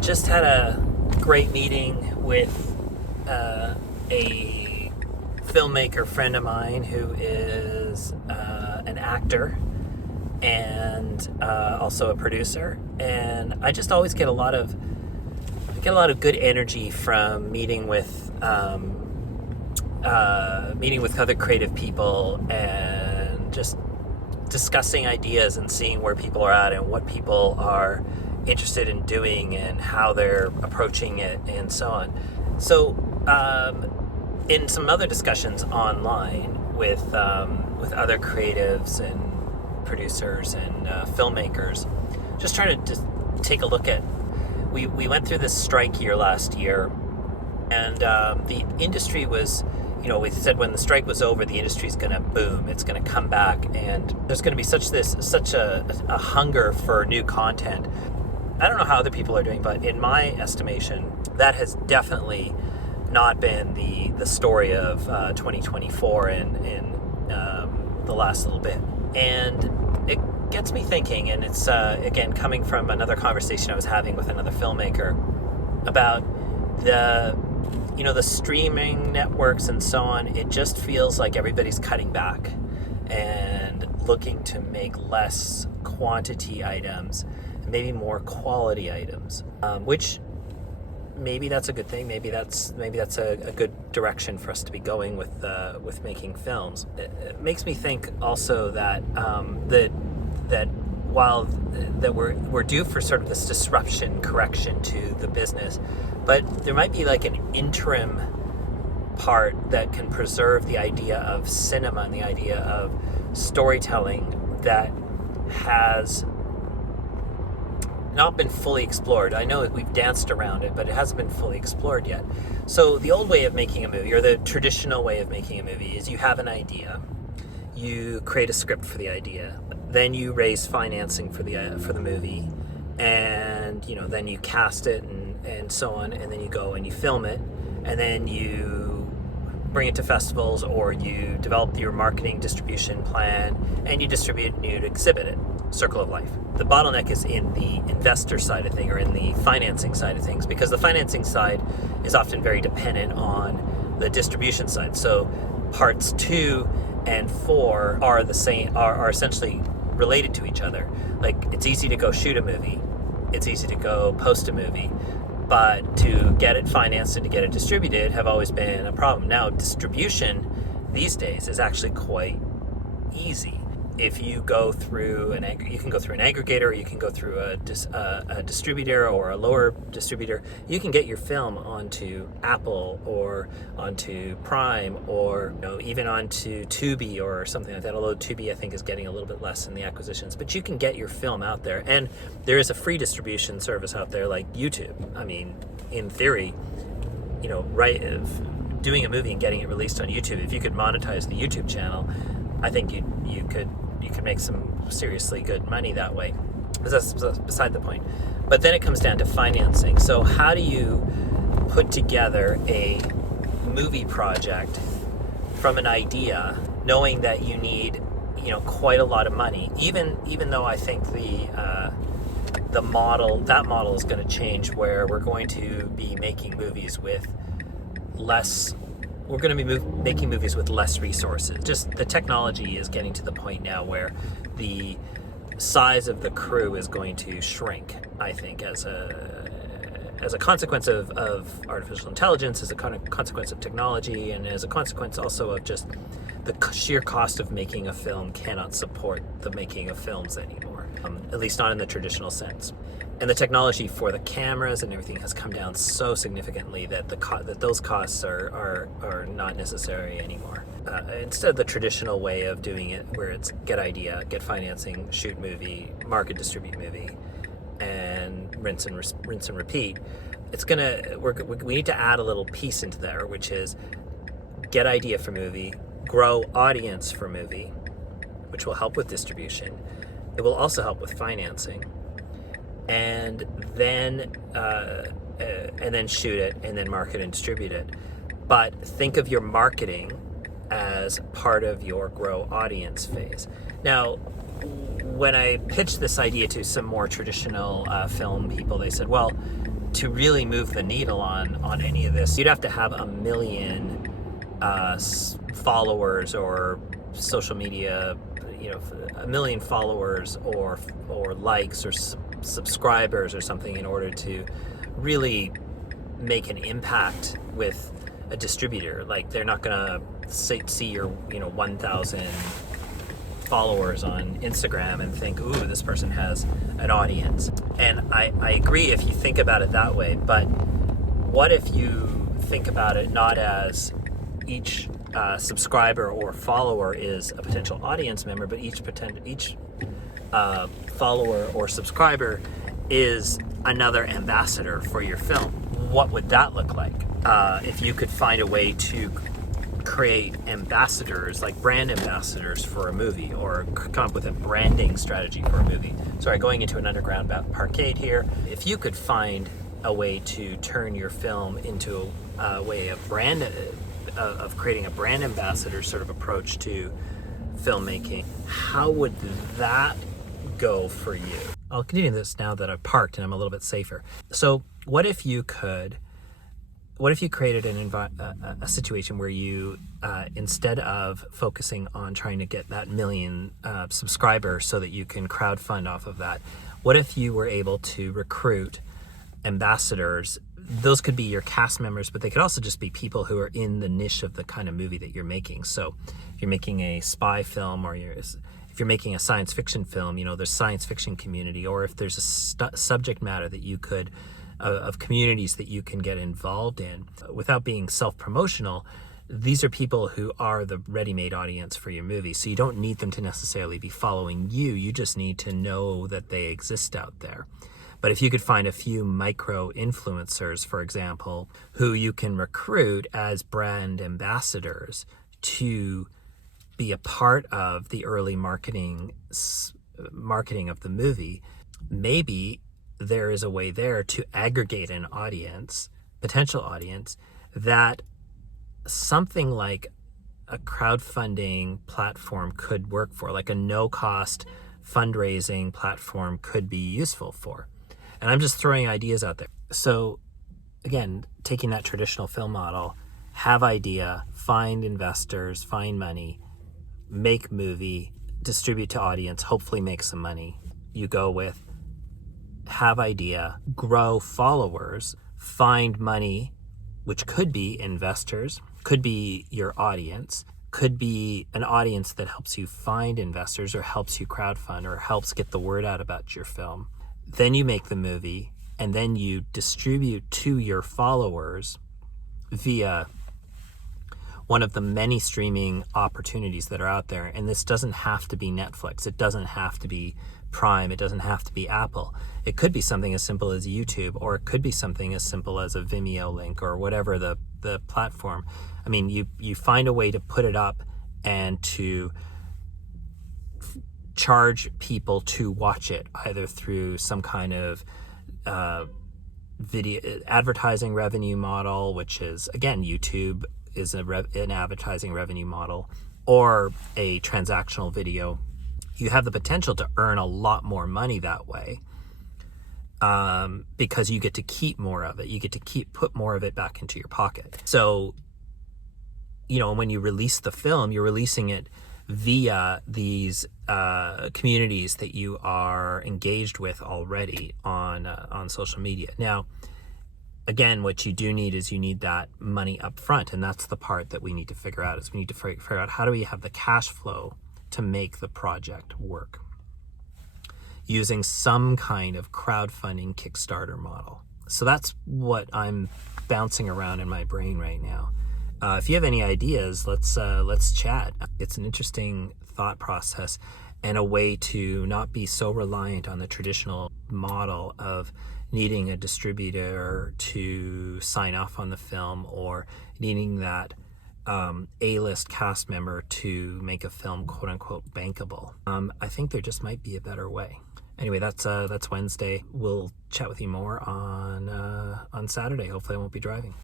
Just had a great meeting with a filmmaker friend of mine who is an actor and also a producer. And I just always get a lot of good energy from meeting with other creative people and just discussing ideas and seeing where people are at and what people are interested in doing and how they're approaching it and so on. So in some other discussions online with other creatives and producers and filmmakers, just trying to take a look at, we went through this strike year last year, and the industry was, we said when the strike was over, the industry's going to boom, it's going to come back, and there's going to be such a hunger for new content. I don't know how other people are doing, but in my estimation, that has definitely not been the story of 2024 in the last little bit. And it gets me thinking, and it's, again, coming from another conversation I was having with another filmmaker about the streaming networks and so on. It just feels like everybody's cutting back and looking to make less quantity items, maybe more quality items, which maybe that's a good thing. Maybe that's a good direction for us to be going with making films. It makes me think also that that while that we're due for sort of this disruption correction to the business, but there might be like an interim part that can preserve the idea of cinema and the idea of storytelling that has not been fully explored. I know we've danced around it, but it hasn't been fully explored yet. So the old way of making a movie, or the traditional way of making a movie, is you have an idea, you create a script for the idea, then you raise financing for the movie, and then you cast it and so on, and then you go and you film it, and then you bring it to festivals, or you develop your marketing distribution plan, and you distribute and you exhibit it. Circle of life. The bottleneck is in the investor side of things, or in the financing side of things, because the financing side is often very dependent on the distribution side. So parts 2 and 4 are the same, are essentially related to each other. Like, it's easy to go shoot a movie, it's easy to go post a movie, but to get it financed and to get it distributed have always been a problem. Now, distribution these days is actually quite easy. If you go through you can go through an aggregator, or you can go through a distributor or a lower distributor. You can get your film onto Apple or onto Prime, or even onto Tubi or something like that. Although Tubi, I think, is getting a little bit less in the acquisitions, but you can get your film out there. And there is a free distribution service out there like YouTube. I mean, in theory, doing a movie and getting it released on YouTube, if you could monetize the YouTube channel, I think you could make some seriously good money that way. But that's beside the point. But then it comes down to financing. So how do you put together a movie project from an idea, knowing that you need quite a lot of money? Even though I think the model is going to change, where we're going to be making movies with less. We're going to be making movies with less resources. Just the technology is getting to the point now where the size of the crew is going to shrink, I think, as a consequence of artificial intelligence, as a consequence of technology, and as a consequence also of just the sheer cost of making a film cannot support the making of films anymore, at least not in the traditional sense. And the technology for the cameras and everything has come down so significantly that that those costs are not necessary anymore. Instead of the traditional way of doing it, where it's get idea, get financing, shoot movie, market, distribute movie, and rinse and repeat. We need to add a little piece into there, which is get idea for movie, grow audience for movie, which will help with distribution. It will also help with financing. And then shoot it, and then market and distribute it. But think of your marketing as part of your grow audience phase. Now, when I pitched this idea to some more traditional film people, they said, well, to really move the needle on any of this, you'd have to have 1 million followers or social media, 1 million followers or likes or subscribers or something in order to really make an impact with a distributor. Like, they're not gonna see your 1,000 followers on Instagram and think, ooh, this person has an audience. And I agree if you think about it that way, but what if you think about it not as each subscriber or follower is a potential audience member, but each follower or subscriber is another ambassador for your film? What would that look like? If you could find a way to create ambassadors, like brand ambassadors for a movie, or come up with a branding strategy for a movie. Sorry, going into an underground parkade here. If you could find a way to turn your film into a way of creating a brand ambassador sort of approach to filmmaking, how would that go for you? I'll continue this now that I've parked and I'm a little bit safer. So what if you created a situation where you, instead of focusing on trying to get that 1 million subscribers so that you can crowdfund off of that, what if you were able to recruit ambassadors? Those could be your cast members, but they could also just be people who are in the niche of the kind of movie that you're making. So if you're making a spy film, or if you're making a science fiction film, there's science fiction community, or if there's a subject matter that you could of communities that you can get involved in. Without being self-promotional, these are people who are the ready-made audience for your movie. So you don't need them to necessarily be following you. You just need to know that they exist out there. But if you could find a few micro influencers, for example, who you can recruit as brand ambassadors to be a part of the early marketing of the movie, maybe there is a way there to aggregate an audience, potential audience, that something like a crowdfunding platform could work for, like a no-cost fundraising platform could be useful for. And I'm just throwing ideas out there. So again, taking that traditional film model, have idea, find investors, find money, make movie, distribute to audience, hopefully make some money. You go with have idea, grow followers, find money, which could be investors, could be your audience, could be an audience that helps you find investors or helps you crowdfund or helps get the word out about your film. Then you make the movie, and then you distribute to your followers via one of the many streaming opportunities that are out there. And this doesn't have to be Netflix. It doesn't have to be Prime. It doesn't have to be Apple. It could be something as simple as YouTube, or it could be something as simple as a Vimeo link, or whatever the platform. I mean, you find a way to put it up and to charge people to watch it, either through some kind of video advertising revenue model, which is, again, YouTube is an advertising revenue model, or a transactional video. You have the potential to earn a lot more money that way, because you get to keep more of it. You get to put more of it back into your pocket. So, when you release the film, you're releasing it via these communities that you are engaged with already on social media. Now, again, what you do need is you need that money up front, and that's the part that we need to figure out. Is we need to figure out, how do we have the cash flow to make the project work using some kind of crowdfunding Kickstarter model. So that's what I'm bouncing around in my brain right now. If you have any ideas, let's chat. It's an interesting thought process and a way to not be so reliant on the traditional model of needing a distributor to sign off on the film, or needing that A-list cast member to make a film quote unquote bankable. I think there just might be a better way. Anyway, that's Wednesday. We'll chat with you more on Saturday. Hopefully I won't be driving.